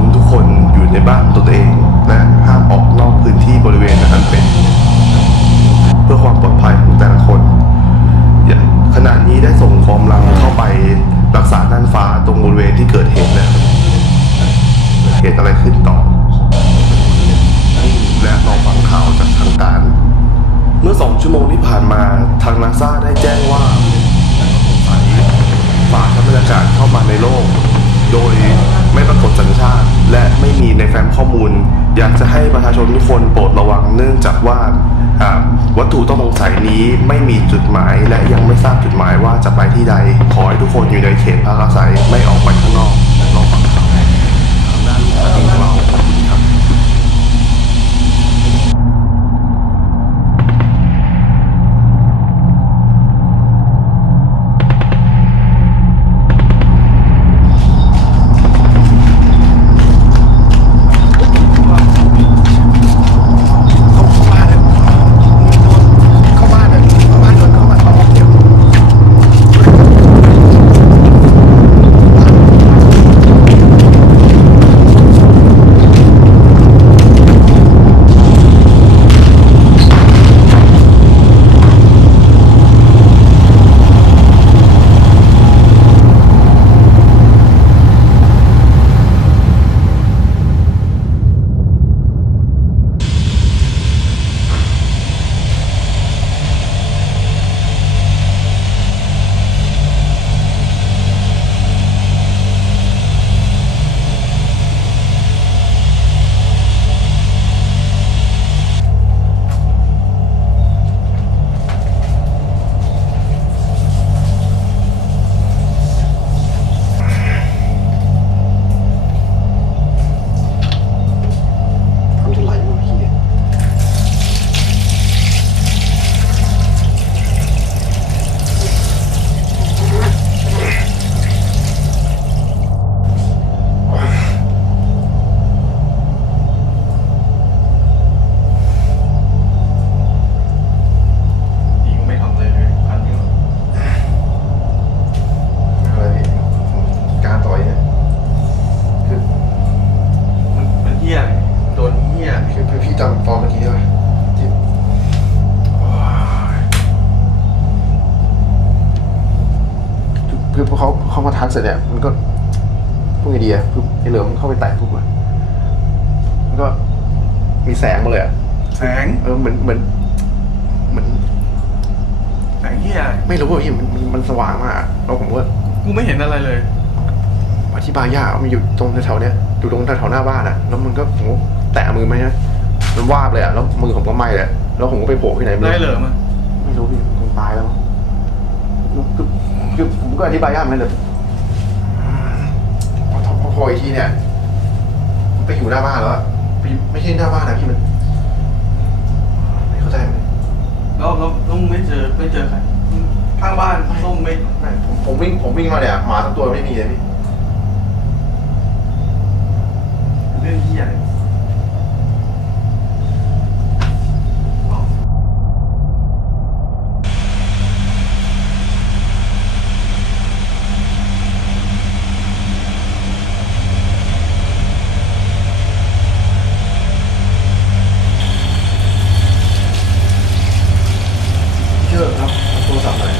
นทุกคนอยู่ในบ้านตัวเองและห้ามออกนอกพื้นที่บริเวณนั้นเป็น เพื่อความปลอดภัยของแต่ละคนขณะนี้ได้ส่งกองกำลังเข้าไปรักษาน่านฟ้าตรงบริเวณที่เกิดเหตุแล้วเกิดเหตุอะไรขึ้นต่อและรอฟังข่าวจากทางการ เมื่อสองชั่วโมงที่ผ่านมาทางนาซาได้แจ้งว่าสงสัยฝาชั้นบรรยากาศเข้ามาในโลก โดยไม่ปรากฏสัญชาติ และไม่มีในแฟ้มข้อมูล อยากจะให้ประชาชนทุกคนโปรดระวังเนื่องจากว่าวัตถุต้องสงสัยนี้ไม่มีจุดหมาย และยังไม่ทราบจุดหมายว่าจะไปที่ใด ขอให้ทุกคนอยู่ในเขตพักอาศัยไม่ออกไปข้างนอกรอฟังข่าวทางด้านคดีของเรา เขามาทักเสร็จเนี่ยมันก็พูดไงดีอะคือไอ้เหลือมันเข้าไปแตะปุ๊บอะมันก็มีแสงมาเลยอะแสงเออเหมือนเหมือนเหมือนแสงเหี้ยอะไรไม่รู้ว่าพี่มันมันมันสว่างมากอะแล้วผมก็กูไม่เห็นอะไรเลยอธิบายยากมันอยู่ตรงแถวๆเนี้ยอยู่ตรงแถวๆหน้าบ้านอะแล้วมันก็ผมก็แตะมือไหมนะมันวาบเลยอะแล้วมือผมก็ไหม้เลยแล้วผมก็ไปโผล่ที่ไหนไม่ได้รู้ เหลิมอะไม่รู้พี่คงตายแล้วมั้งคือคือผมก็อธิบายยากเหมือนกันแต่ พอพอพออีกทีเนี่ยมันไปอยู่หน้าบ้านแล้วอะไปไม่ใช่หน้าบ้านนะพี่มันไม่เข้าใจไหมแล้วแล้วแล้วมึงไม่เจอไม่เจอใครข้างบ้านส้มไม่ไม่ผมผมวิ่งผมวิ่งมาเนี่ยหมาทั้งตัวไม่มีเลยพี่เรื่องเหี้ยอะไรอ๋อ เชื่อครับเอาโทรศัพท์หน่อย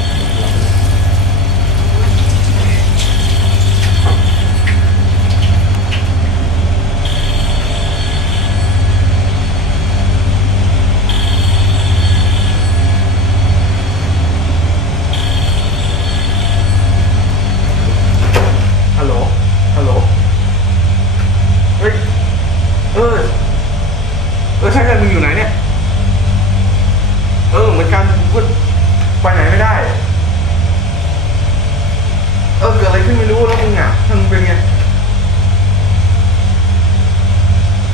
ฮัลโหล ฮัลโหล เฮ้ยเออเออใช่ใช่มึงอยู่ไหนเนี่ย เออเหมือนกันกูก็ ได้เออเกิดอะไรขึ้นไม่รู้แล้วมึงอะถ้ามึงเป็นไง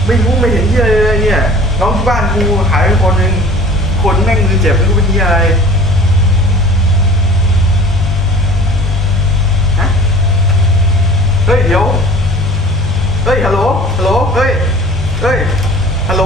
ไม่รู้ไม่เห็นเหี้ยอะไรเลยเนี่ย น้องที่บ้านกูหายไปคนหนึ่งคนแม่งมือเจ็บไม่รู้เป็นเหี้ยอะไรฮะเฮ้ยเดี๋ยวเฮ้ยฮัลโหลฮัลโหลเฮ้ยเฮ้ยฮัลโหล